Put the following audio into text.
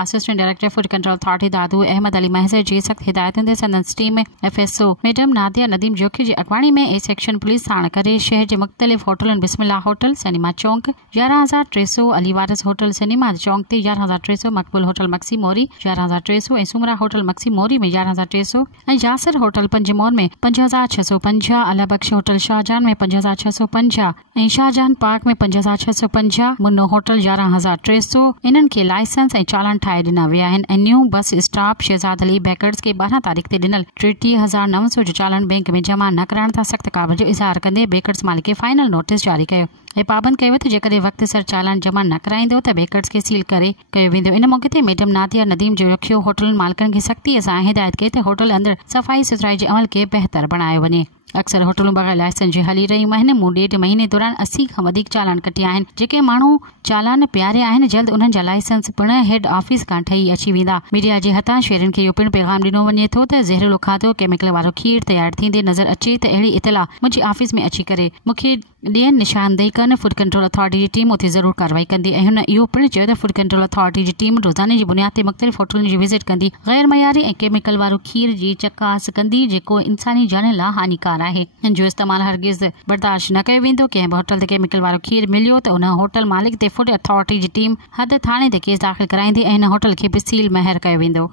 Assistant director food control authority Dadu Ahmed Ali Mahzar जी सख्त हिदायतुनि ते संदसि team FSO madam Nadia Nadeem Jokhio जी अगवाणी में ए सेक्शन पुलिस साण करे शहर के मुख्तलिफ होटलन बिस्मिल्ला होटल सिनेमा चौक 11,300 अली वारिस होटल सिनेमा चौक ते 11,300 मकबूल होटल मक्सी मोरी 11,300 ऐं सुमरा होटल मक्सी मोरी में 11,300 ऐं यासिर होटल पंजमोर में 5,650 अला बख्श होटल शाहजहान में 5,650 ऐं शाहजहान पार्क में 5,650 मुन्नो होटल 11,300 इन्हनि खे लाइसेंस ऐं चालान ठाहे ॾिना विया आहिनि ऐं new bus stop Shahzad Ali bakers के 12 तारीख़ ते ॾिनल 33,900 जो चालान बैंक में जमा न कराइण तां सख़्त काब जो इज़हार कंदे बेकर्स मालिक खे फाइनल नोटिस जारी कयो ऐं पाबंद कयो त जेकॾहिं वक़्त सर चालान जमा न कराईंदो त बेकर्स खे सील करे कयो वेंदो। इन मौक़े ते मैडम नादिया नदीम जो रखियो होटलनि मालिकनि खे सख़्तीअ सां हिदायत कई त होटल अंदरि सफ़ाई सुथराई जे अमल खे बहितर बणायो वञे। अक्सर होटलूं बग़ैर लाइसेंस जे हली रहियूं आहिनि। मूं 1.5 महीने दौरान 80 खां वधीक चालान कटिया आहिनि। जेके माण्हू चालान प्यारिया आहिनि जल्द उन्हनि जा लाइसेंस पिणु हेड ऑफिस खां ठही अची वेंदा। मीडिया जे हथां शेयरनि खे इहो पिणु पैगाम ॾिनो वञे थो त ज़हरीलो खाधो केमिकल वारो खीर तयारु थींदे नज़र अचे त अहिड़ी इतला मुंहिंजी ऑफिस में अची करे मूंखे ॾियनि निशानदेही कनि। फूड कंट्रोल अथॉरिटी जी टीम उते ज़रूर कार्रवाई कंदी ऐं हुन इहो पिणु चयो त फूड कंट्रोल अथॉरिटी जी टीम रोज़ाने जी बुनियाद ते मुख़्तलिफ़ होटलनि जी विज़िट कंदी गैर मयारी ऐं केमिकल वारो खीर जी चकास कंदी जेको इंसानी जान लाइ हानिकार आहे। इन जो इस्तेमाल हरगिज़ बर्दाश्त न कयो वेंदो। कंहिं बि होटल ते केमिकल वारो खीर मिलियो त उन होटल मालिक ते फूड अथॉरिटी जी टीम हद थाणे ते केस दाख़िल कराईंदी ऐं हिन होटल खे बि सील महर कयो वेंदो।